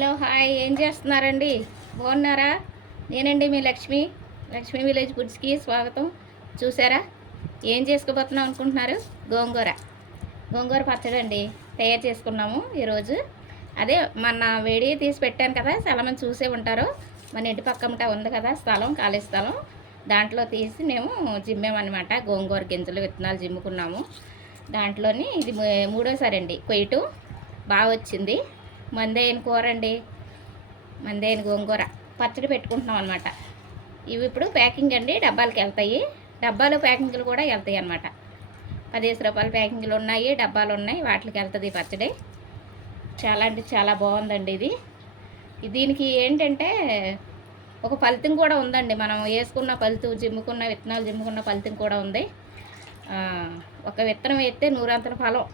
Hello hi. ఏం చేస్తున్నారండి? బాగున్నారా? నేనండి మీ లక్ష్మి. లక్ష్మి విలేజ్ ఫుడ్స్కి స్వాగతం. చూసారా? ఏం చేసుకోబోతున్నాం అనుకుంటున్నారు? గోంగూర. గోంగూర పచ్చడి అండి. తయారు చేసుకున్నాము ఈరోజు. అదే మన వేడి తీసి పెట్టాను కదా చాలామంది చూసే ఉంటారు. మన ఇంటి పక్కమట ఉంది కదా స్థలం ఖాళీ స్థలం. దాంట్లో తీసి మేము జిమ్మామన్నమాట. గోంగూర గింజలు విత్తనాలు జిమ్ముకున్నాము. దాంట్లోని ఇది మూడోసారి అండి. కొయ్యటం. బాగా వచ్చింది మందేని కూర అండి మందేని గోంగూర. పచ్చడి పెట్టుకుంటున్నాం అనమాట ఇవి ఇప్పుడు ప్యాకింగ్ అండి డబ్బాలకి వెళ్తాయి. డబ్బాలు ప్యాకింగ్లు కూడా వెళ్తాయి అనమాట పదిహేను రూపాయల ప్యాకింగ్లు ఉన్నాయి డబ్బాలు ఉన్నాయి వాటికి వెళ్తుంది ఈ పచ్చడి. చాలా అంటే చాలా బాగుందండి ఇది. దీనికి ఏంటంటే ఒక ఫలితం కూడా ఉందండి. మనం వేసుకున్న ఫలితం జిమ్ముకున్న విత్తనాలు జిమ్ముకున్న ఫలితం కూడా ఉంది. ఒక విత్తనం వేస్తే నూరంతల ఫలం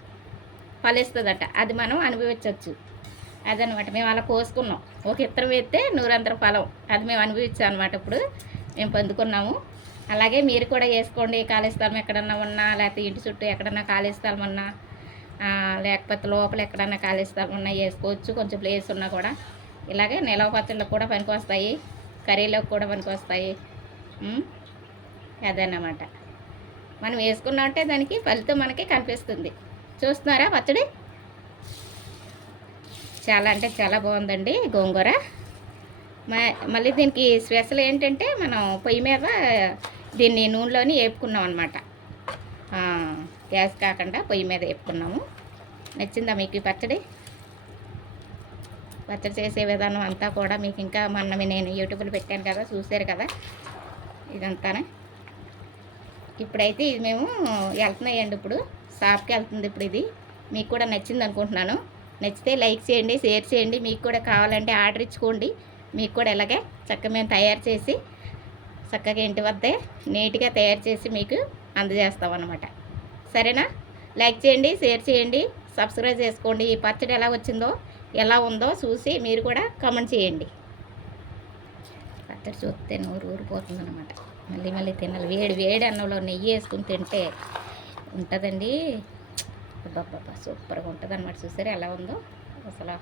ఫలిస్తుందట. అది మనం అనుభవించవచ్చు. అదనమాట మేము అలా కోసుకున్నాం. ఒక ఇత్తరం వేస్తే నూరంతర ఫలం. అది మేము అనుభవించాం అనమాట ఇప్పుడు. మేము పొందుకున్నాము. అలాగే మీరు కూడా వేసుకోండి. ఖాళీ స్థలం ఎక్కడన్నా ఉన్నా లేకపోతే ఇంటి చుట్టూ ఎక్కడన్నా ఖాళీ స్థలం ఉన్నా లేకపోతే లోపల ఎక్కడన్నా ఖాళీ స్థలం ఉన్నా వేసుకోవచ్చు. కొంచెం ప్లేస్ ఉన్నా కూడా. ఇలాగే నిలవ పచ్చళ్ళకు కూడా పనికొస్తాయి. కర్రీలోకి కూడా పనికొస్తాయి. అదన్నమాట. మనం వేసుకున్నామంటే దానికి ఫలితం మనకి కనిపిస్తుంది. చూస్తున్నారా పచ్చడి? చాలా అంటే చాలా బాగుందండి గోంగూర. మ- మళ్ళీ దీనికి స్పెషల్ ఏంటంటే మనం పొయ్యి మీద దీన్ని నూనెలోని వేపుకున్నాం అనమాట గ్యాస్ కాకుండా పొయ్యి మీద వేపుకున్నాము నచ్చిందా మీకు ఈ పచ్చడి? పచ్చడి చేసే విధానం అంతా కూడా మీకు ఇంకా మొన్న నేను యూట్యూబ్లో పెట్టాను కదా చూసారు కదా? ఇదంతానే. ఇప్పుడైతే ఇది మేము వెళ్తున్నాయండి ఇప్పుడు. షాప్కి వెళ్తుంది ఇప్పుడు ఇది. మీకు కూడా నచ్చింది అనుకుంటున్నాను. నచ్చితే లైక్ చేయండి షేర్ చేయండి. మీకు కూడా కావాలంటే ఆర్డర్ ఇచ్చుకోండి. మీకు కూడా ఇలాగే చక్కగా మేము తయారు చేసి చక్కగా ఇంటి వద్దే నీట్గా తయారు చేసి మీకు అందజేస్తాం అనమాట సరేనా? లైక్ చేయండి షేర్ చేయండి సబ్స్క్రైబ్ చేసుకోండి. ఈ పచ్చడి ఎలా వచ్చిందో ఎలా ఉందో చూసి మీరు కూడా కామెంట్ చేయండి. పచ్చడి చూస్తే నోరు ఊరిపోతుంది అనమాట మళ్ళీ మళ్ళీ తినాలి. వేడి వేడి అన్నంలో నెయ్యి వేసుకుని తింటే ఉంటుందండి. అబ్బాబ్బా సూపర్గా ఉంటుంది అనమాట చూసారు ఎలా ఉందో? అసలు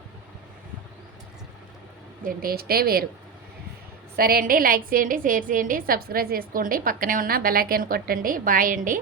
దీని టేస్టే వేరు. సరే అండి లైక్ చేయండి షేర్ చేయండి సబ్స్క్రైబ్ చేసుకోండి. పక్కనే ఉన్న బెల్ కొట్టండి. బాయ్ అండి.